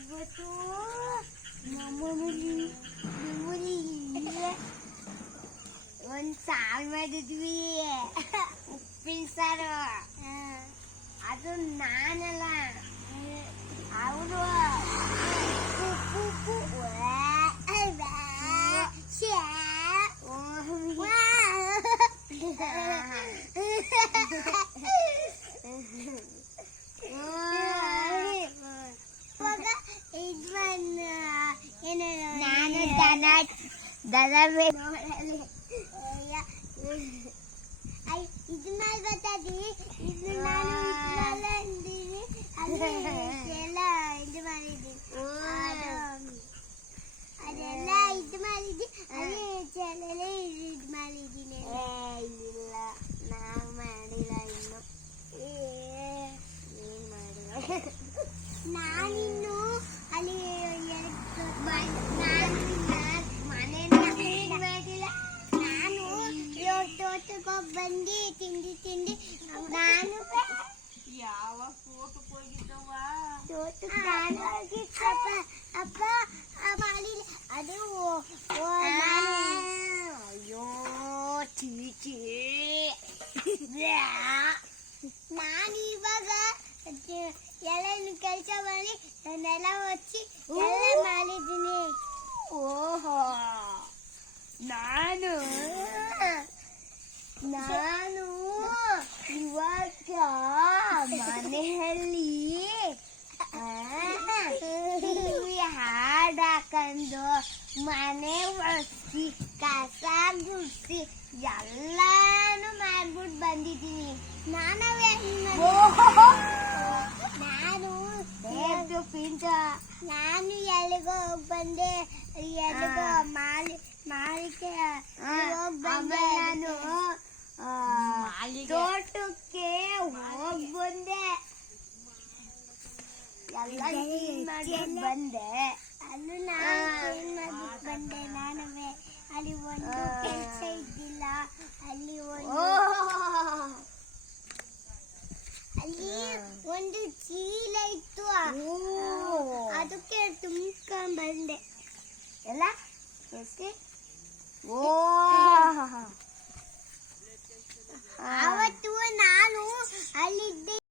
ಇವತ್ತು ನಮ್ಮನೇಲಿ ಒಂದು ಸಾರು ಮಾಡಿದ್ವಿ, ಉಪ್ಪಿನ ಸಾರು. ಅದು ನಾನಲ್ಲ, ಅವರು ನಾನು ದನ ಇದು ಮಾಡಿ ಬರ್ತದೆ. ಇದು ನಾನು ಅಂದೀನಿ, ಅದೆಲ್ಲ ಇದು ಮಾಡಿದ್ದೀನಿ, ಅದೆಲ್ಲ ಇದು ಮಾಡಿದ್ದಿ, ಅದೇ ಚೆಲ್ಲ ಇದು ಮಾಡಿದ್ದೀನಿ. ಇಲ್ಲ, ನಾವು ಮಾಡಿಲ್ಲ ಇನ್ನು, ಏನು ಮಾಡಿಲ್ಲ. ನಾನಿನ್ನು ಅಲ್ಲಿ ತೋಟಕ್ಕೆ ಬಂದು ತಿಂಡಿ ನಾನು ಯಾವಾಗ ತೋಟಕ್ಕೆ ಹೋಗಿದ್ದವ? ತೋಟಕ್ಕೆ ನಾನು ಹೋಗಿದ್ದಪ್ಪ. ಅಪ್ಪ ಮಾಡಿಲ್ಲ ಅದು. ಅಯ್ಯೋ ಚೀಚಿ, ನಾನು ಇವಾಗ ಎಲ್ಲನು ಕೆಲಸ ಮಾಡಿ ನೆಲ ಹೊಚ್ಚಿ ಎಲ್ಲ ಮಾಡಿದ್ದೀನಿ. ಓಹೋ, ನಾನು ಇವಾಗ ಮನೆಯಲ್ಲಿ ಹಾಡು ಹಾಕೊಂಡು ಮನೆ ಒರೆಸಿ ಕಸ ಗುಡಿಸಿ ಎಲ್ಲಾನು ಮಾಡ್ಬಿಟ್ಟು ಬಂದಿದ್ದೀನಿ. ನಾನು ಎಲ್ಲಿಗೋ ಹೋಗಿ ಬಂದೆ, ಎಲ್ಲಿಗೋ ಮಾಲಿಕೆ ಹೋಗಿ ಬಂದೆ. ನಾನು ತೋಟಕ್ಕೆ ಹೋಗಿ ಬಂದೆ, ಎಲ್ಲ ಕ್ಲೀನ್ ಮಾಡಿ ಬಂದೆ. ಅಲ್ಲೂ ನಾನು ಬಂದೆ. ನಾನುವೆ ಅಲ್ಲಿ ಒಂದು ಕೆಲಸ ಇದ್ದಿಲ್ಲ, ಅಲ್ಲಿ ಒಂದು ಚೀಲ ಇತ್ತು.